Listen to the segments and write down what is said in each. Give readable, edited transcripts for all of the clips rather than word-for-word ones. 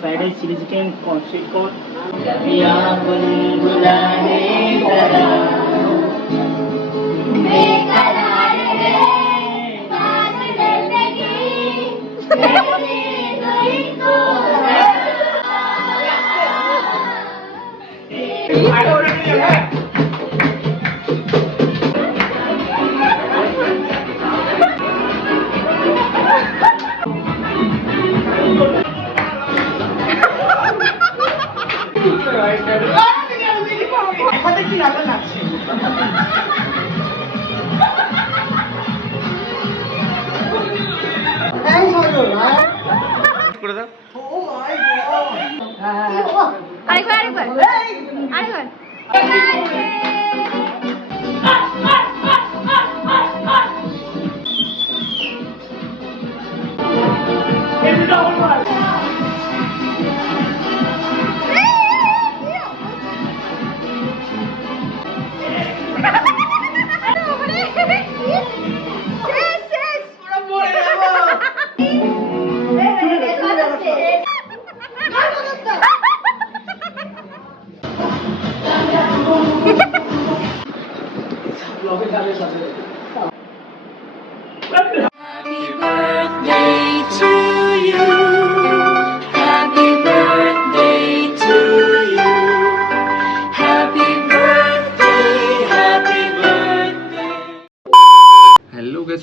Fried rice chilli chicken corn sweet corn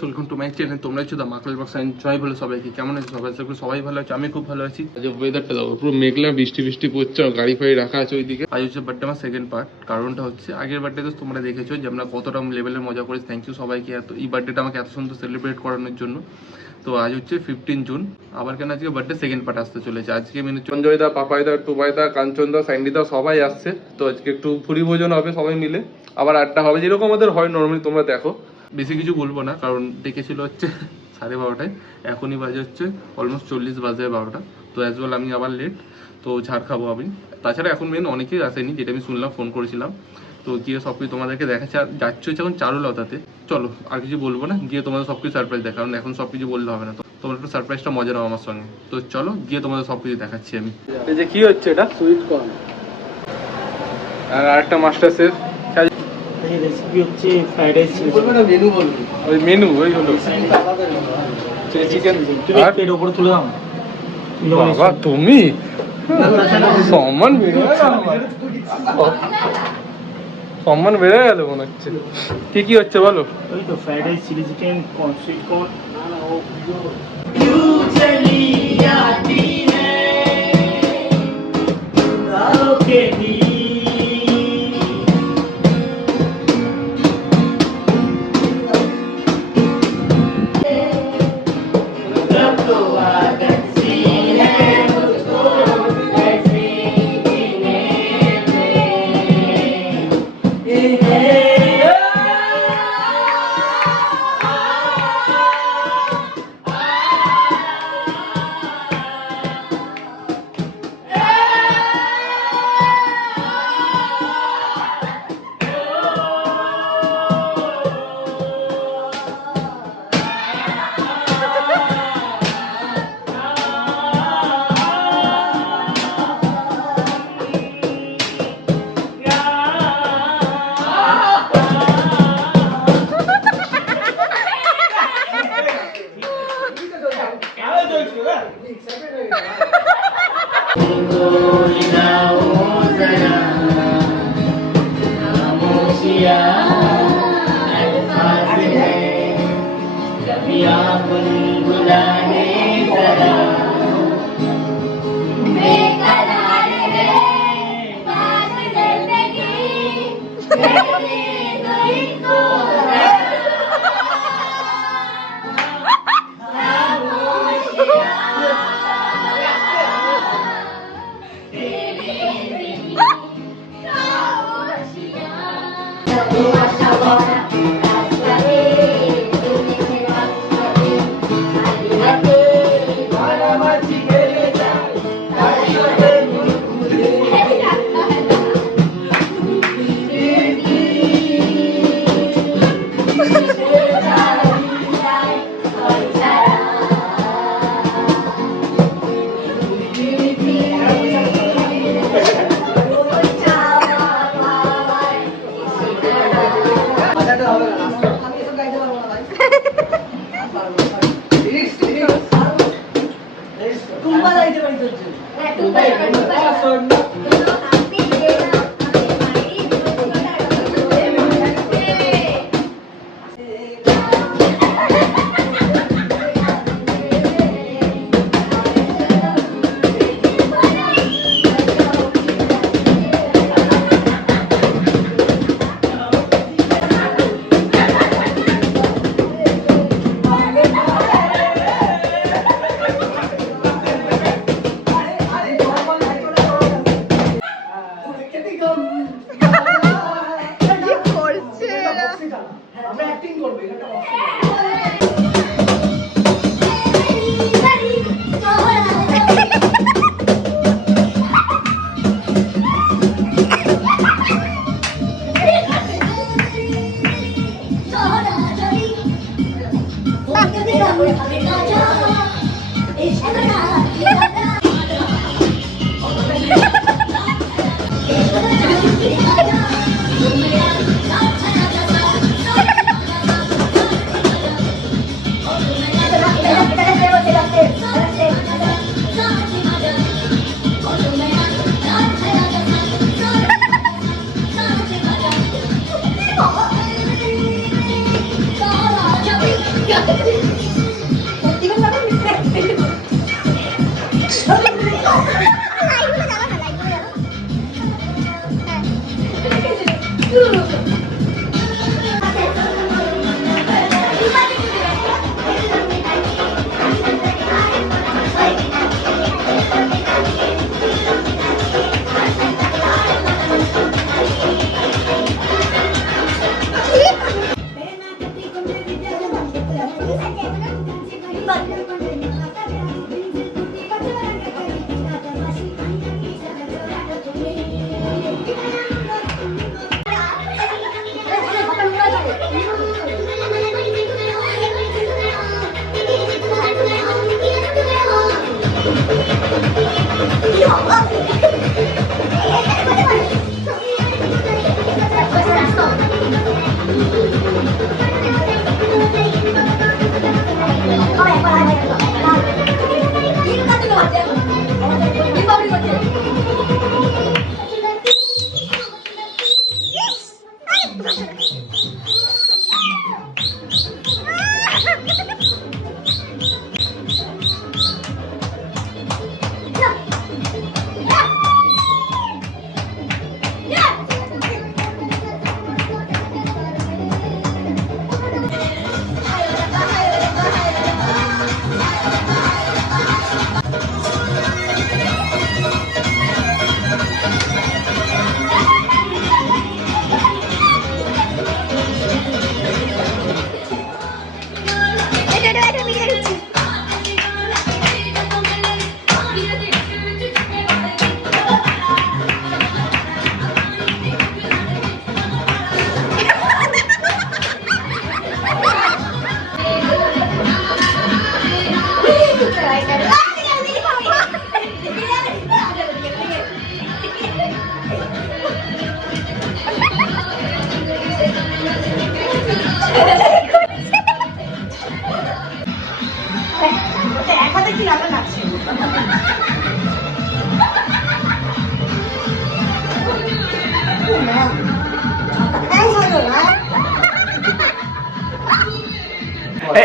welcome to my channel. তোমরা হচ্ছে the muckle box and Joy বলে সবাইকে কেমন আছে সবাই? সবাই ভালো আছে, আমি খুব ভালো আছি। আজ ওয়েদারটা দেখো, পুরো মেঘলা, বৃষ্টি বৃষ্টি পড়ছে, গাড়ি ফাড়ি রাখা আছে ওইদিকে। আজ হচ্ছে বার্থডে আমার সেকেন্ড পার্ট। কারণটা হচ্ছে আগের বার্থডে তো তোমরা দেখেছো যে আমরা কতটা লেভেলের মজা করেছি। থ্যাংক ইউ সবাইকে এত এই বার্থডেটা আমাকে এত সুন্দর সেলিব্রেট করানোর জন্য। তো আজ হচ্ছে 15 জুন, আবার কেন আজকে বার্থডে সেকেন্ড পার্ট আসতে চলেছে। আজকে মেনু সঞ্জয়দা, পাপাইদা, টুবাইদা, কাঞ্চনদা, স্যান্ডিদা সবাই আসছে। তো আজকে একটু ফুরি ভোজন হবে সবাই মিলে, আবার আড্ডা হবে যেরকম আমাদের হয় নর্মালি। তোমরা দেখো, বেশি কিছু বলবো না কারণ ডেকেছিল হচ্ছে 12:30, এখনই বাজে হচ্ছে অলমোস্ট 40 বাজে 12টা। তো অ্যাজ ওয়েল আমি আবার লেট, তো ঝাড় খাবো আমি। তাছাড়া এখন মেন অনেকেই আসেনি, যেটা আমি শুনলাম, ফোন করেছিলাম। তো গিয়ে সব কিছু তোমাদেরকে দেখাচ্ছি। আর যাচ্ছ হচ্ছে এখন চারুলতাতে। চলো আর কিছু বলবো না, গিয়ে তোমাদের সব কিছু সারপ্রাইজ দেখা, কারণ এখন সব কিছু বললে হবে না। তো তোমরা একটু সারপ্রাইজটা মজা নাও আমার সঙ্গে। তো চলো গিয়ে তোমাদের সব কিছু দেখাচ্ছি আমি। এই যে কি হচ্ছে এটা, সুইট কর্ন আর আরেকটা মাস্টার শেফ। এই রেসিপি হচ্ছে ফ্রাইড রাইস চিলি বলবে না, মেনু বলবে। ওই মেনু ওই হলো চিলি চিকেন। আর এর উপরে তুলে দাও। বাবা তুমি সম্মান বেড়ে গেল, সম্মান বেড়ে গেল মনে হচ্ছে। কি কি হচ্ছে বলো? ওই তো fried rice chilli chicken corn sweet corn.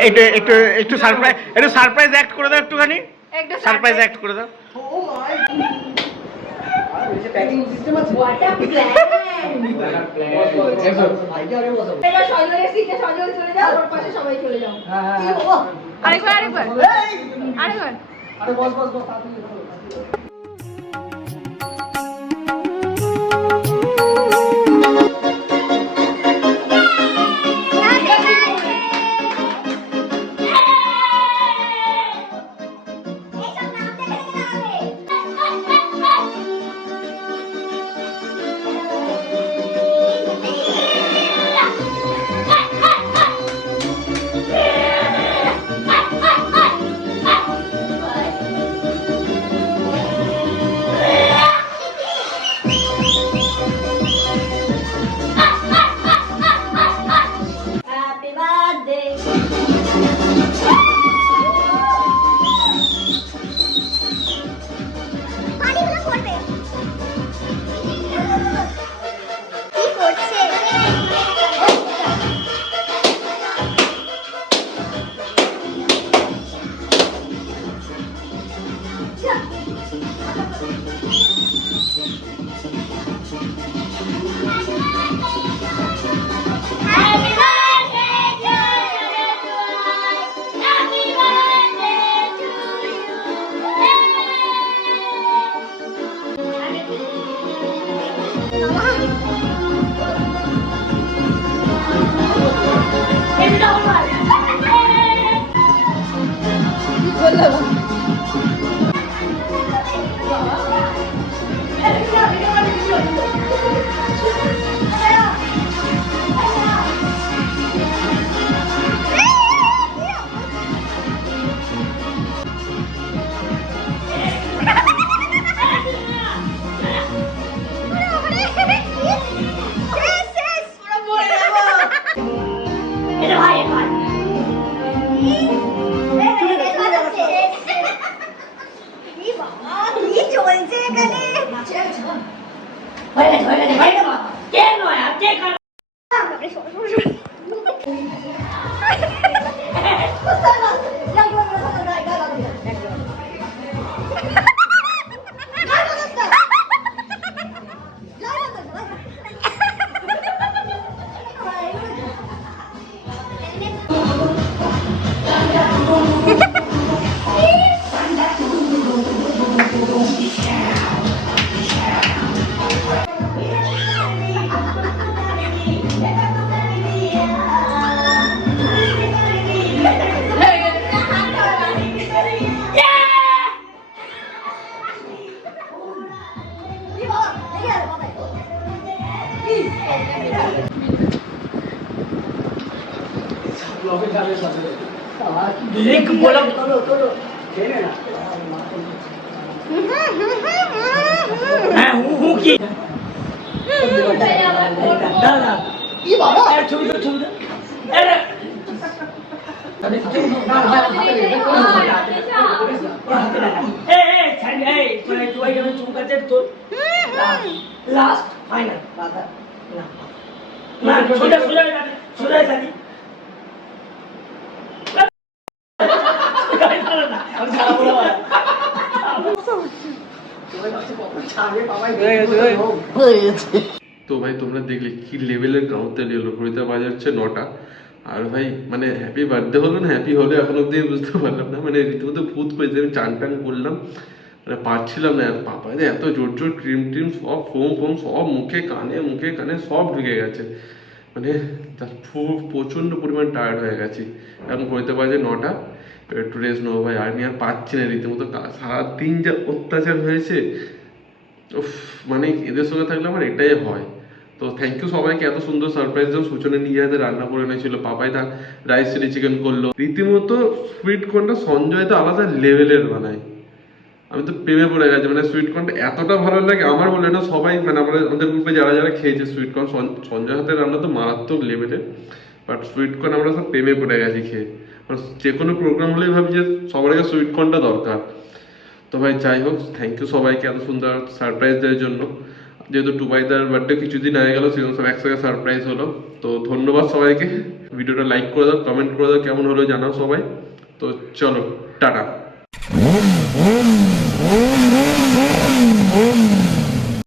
একটু একটু একটু সারপ্রাইজ অ্যাক্ট করে দাও, একটুখানি সারপ্রাইজ অ্যাক্ট করে দাও। প্যাকিং সিস্টেম আছে, হোয়াট আ প্ল্যান। এটা সজলের সিটে সজল চলে যাও, ওর পাশে সবাই চলে যাও। আরেকবার আরে বস তাড়াতাড়ি। লাস্ট ফাইনাল না সোজা সোজা সোজা থাকি তো ভাই তোমরা দেখলে কি লেভেলের কাউন্টার এলো, ঘড়িতে বাজে হচ্ছে 9টা। আর ভাই মানে হ্যাপি বার্থডে হলো না হ্যাপি হলো এখন অব্দি বুঝতে পারলাম না, মানে রীতিমতো ভূত পেয়েছে। আমি চান টান করলাম, মানে পারছিলাম না। আর পাপায় এত জোর জোর ক্রিম ট্রিম সব ফোম ফোম সব মুখে কানে সব ঢুকে গেছে, মানে প্রচন্ড পরিমাণ টায়ার্ড হয়ে গেছি। এখন ঘড়িতে বাজে 9টা, একটু রেস্ট নেবো ভাই। আর আর পাচ্ছি না, রীতিমতো সারাদিন যা অত্যাচার হয়েছে। উফ, মানে এদের সঙ্গে থাকলে আমার এটাই হয়। তো থ্যাংক ইউ সবাইকে, এত সুন্দর সারপ্রাইজ দাও। সূচনা নিজে হাতে রান্না করে এনেছিল, পাপাই তার রাইস চিলি চিকেন করলো। রীতিমতো সুইট কর্নটা সঞ্জয় তো আলাদা লেভেলের বানায়, আমি তো প্রেমে পড়ে গেছি। মানে সুইট কর্নটা এতটা ভালো লাগে আমার বলে না, সবাই মানে আমাদের গ্রুপে যারা যারা খেয়েছে সুইট কর্ন, সঞ্জয় হাতের রান্না তো মারাত্মক লেভেলের। বাট সুইট কর্ন আমরা সব প্রেমে পড়ে গেছি খেয়ে। যে কোনো প্রোগ্রাম হলেই ভাবি যে সবার আগে সুইট কর্নটা দরকার। তো ভাই যাই হোক, থ্যাংক ইউ সবাইকে এত সুন্দর সারপ্রাইজ দেওয়ার জন্য। যেহেতু টুবাইদার বার্থডে কিছুদিন আগে গেল, সেজন্য সব একসাথে সারপ্রাইজ হলো। তো ধন্যবাদ সবাইকে। ভিডিওটা লাইক করে দাও, কমেন্ট করে দাও কেমন হলো জানাও সবাই। তো চলো, টাটা।